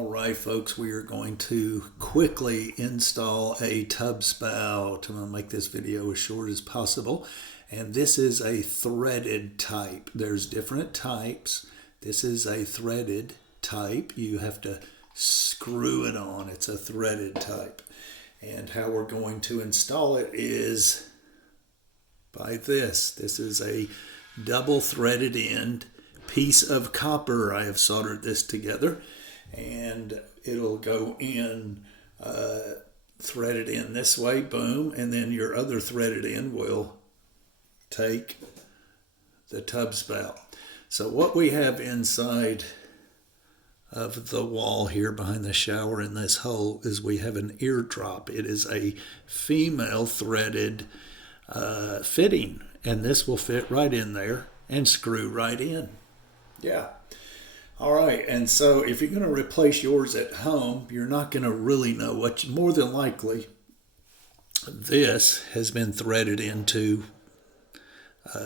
All right, folks, we are going to quickly install a tub spout. I'm going to make this video as short as possible. And this is a threaded type. There's different types. This is a threaded type. You have to screw it on. It's a threaded type. And how we're going to install it is by this. This is a double threaded end piece of copper. I have soldered this together. And it'll go in threaded in this way, boom, and then your other threaded end will take the tub spout. So what we have inside of the wall here behind the shower in this hole is we have an eardrop. It is a female threaded fitting, and this will fit right in there and screw right in. Yeah. All right, and so if you're going to replace yours at home, you're not going to really know what more than likely this has been threaded into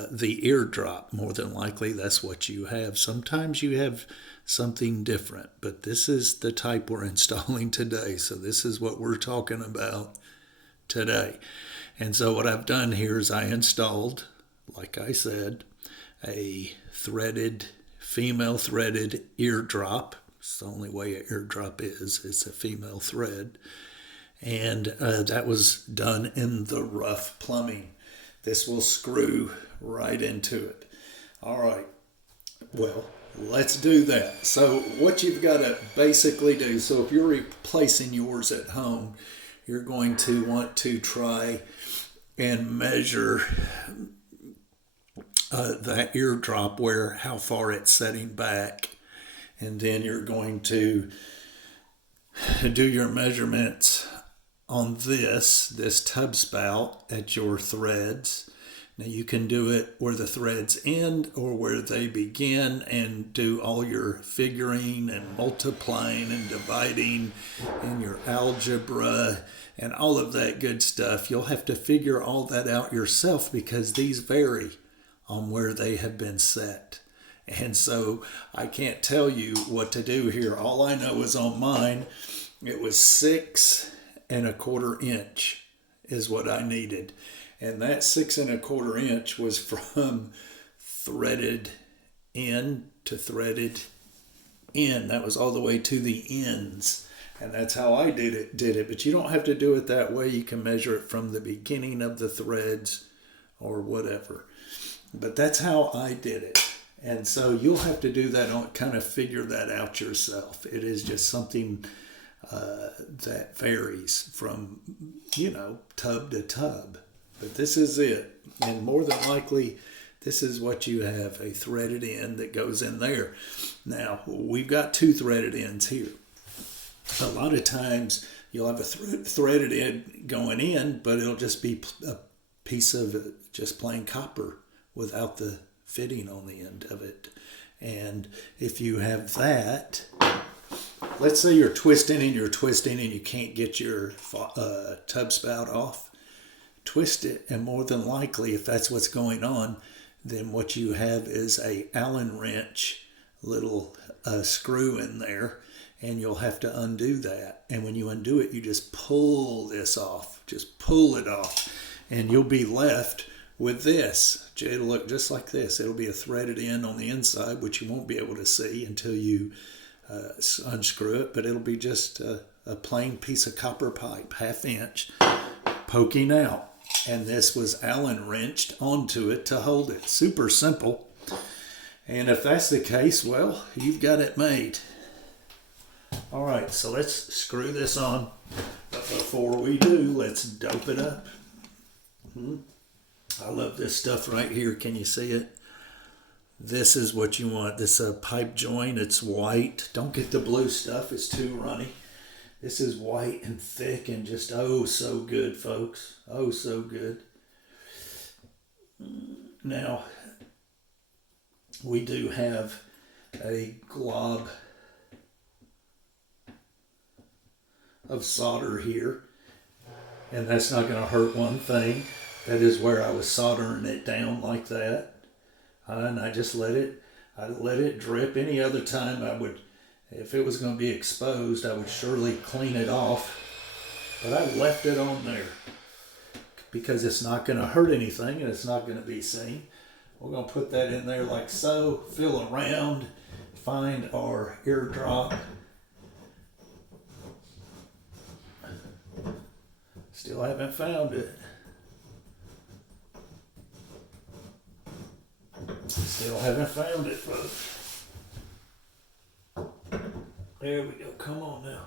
the eardrop. More than likely that's what you have. Sometimes you have something different, but this is the type we're installing today. So this is what we're talking about today. And so what I've done here is I installed, like I said, a female threaded eardrop. It's the only way an eardrop is. It's a female thread. And that was done in the rough plumbing. This will screw right into it. All right. Well, let's do that. So what you've got to basically do, so if you're replacing yours at home, you're going to want to try and measure that eardrop, how far it's setting back, and then you're going to do your measurements on this tub spout at your threads. Now you can do it where the threads end or where they begin and do all your figuring and multiplying and dividing and your algebra and all of that good stuff. You'll have to figure all that out yourself because these vary on where they have been set. And so I can't tell you what to do here. All I know is on mine, it was 6 1/4 inch is what I needed. And that 6 1/4 inch was from threaded in to threaded in. That was all the way to the ends. And that's how I did it. But you don't have to do it that way. You can measure it from the beginning of the threads or whatever. But that's how I did it. And so you'll have to do that, kind of figure that out yourself. It is just something that varies from, tub to tub. But this is it. And more than likely, this is what you have, a threaded end that goes in there. Now, we've got 2 threaded ends here. A lot of times you'll have a threaded end going in, but it'll just be a piece of just plain copper without the fitting on the end of it. And if you have that, let's say you're twisting and you can't get your tub spout off, twist it, and more than likely, if that's what's going on, then what you have is a Allen wrench little screw in there, and you'll have to undo that. And when you undo it, you just pull this off, just pull it off, and you'll be left with this. It'll look just like this. It'll be a threaded end on the inside, which you won't be able to see until you unscrew it, but it'll be just a plain piece of copper pipe, 1/2 inch, poking out. And this was Allen wrenched onto it to hold it. Super simple. And if that's the case, well, you've got it made. All right, so let's screw this on. But before we do, let's dope it up. I love this stuff right here. Can you see it? This is what you want. This pipe joint. It's white. Don't get the blue stuff. It's too runny. This is white and thick and just oh so good, folks. Oh so good. Now, we do have a glob of solder here. And that's not going to hurt one thing. That is where I was soldering it down like that. And I just let it drip. Any other time I would If it was going to be exposed, I would surely clean it off. But I left it on there because it's not going to hurt anything and it's not going to be seen. We're going to put that in there like so, feel around, find our eardrop. Still haven't found it. Still haven't found it, folks. There we go. Come on now.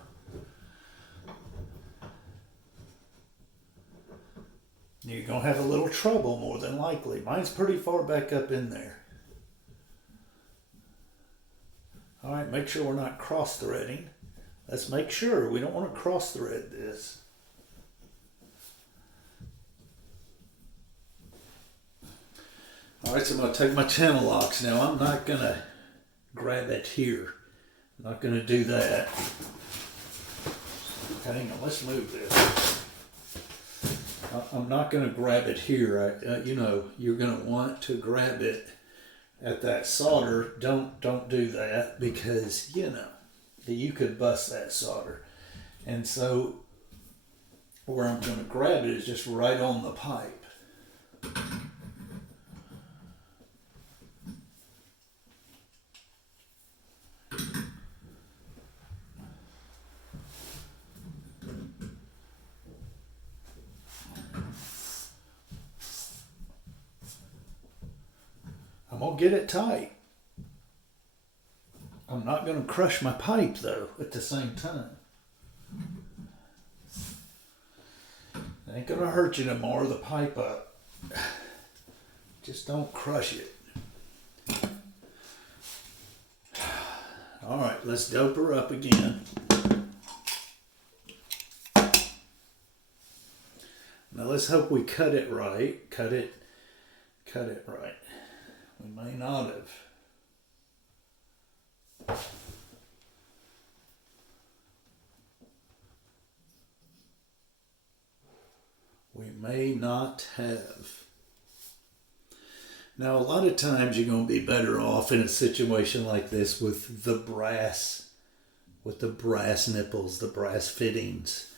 You're going to have a little trouble more than likely. Mine's pretty far back up in there. All right, make sure we're not cross-threading. Let's make sure. We don't want to cross-thread this. All right, so I'm going to take my channel locks now. I'm not going to grab it here. I'm not going to do that. Hang on, let's move this. I'm not going to grab it here. You know, you're going to want to grab it at that solder. Don't do that because, you know, you could bust that solder. And so where I'm going to grab it is just right on the pipe. I'm going to get it tight. I'm not going to crush my pipe though at the same time. It ain't going to hurt you no more, the pipe up. Just don't crush it. All right, let's dope her up again. Now let's hope we cut it right. Cut it right. We may not have. We may not have. Now, a lot of times you're going to be better off in a situation like this with the brass nipples, the brass fittings.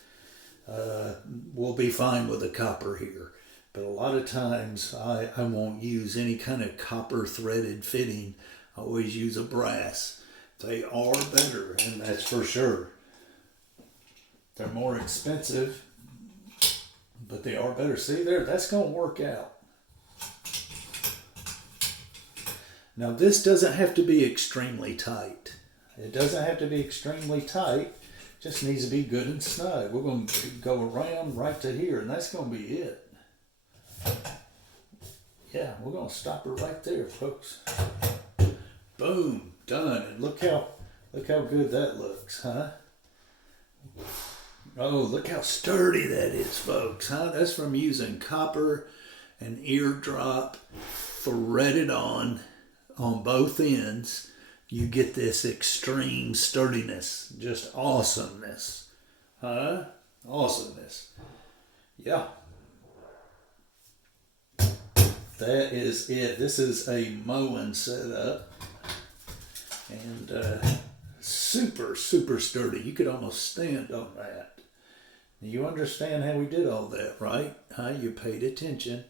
We'll be fine with the copper here. But a lot of times I won't use any kind of copper threaded fitting. I always use a brass. They are better, and that's for sure. They're more expensive, but they are better. See there, that's going to work out. Now this doesn't have to be extremely tight. It doesn't have to be extremely tight. It just needs to be good and snug. We're going to go around right to here, and that's going to be it. Yeah, we're going to stop her right there, folks. Boom, done. And look how good that looks, huh? Oh, look how sturdy that is, folks, huh? That's from using copper and eardrop threaded on both ends. You get this extreme sturdiness, just awesomeness, huh? Awesomeness. Yeah. That is it. This is a mowing setup, and super sturdy. You could almost stand on that. You understand how we did all that, right? Huh? You paid attention.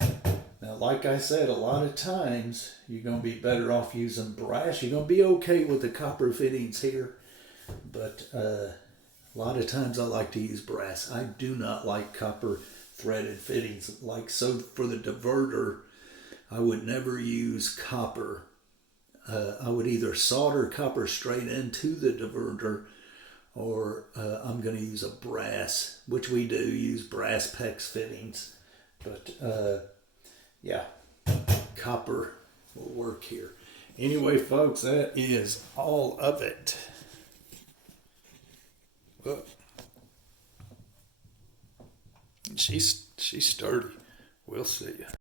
Now, like I said, a lot of times you're going to be better off using brass. You're going to be okay with the copper fittings here, but a lot of times I like to use brass. I do not like copper threaded fittings. Like so for the diverter, I would never use copper. I would either solder copper straight into the diverter, or I'm going to use a brass, which we do use brass PEX fittings. But yeah, copper will work here. Anyway, folks, that is all of it. Look. She's sturdy. We'll see you.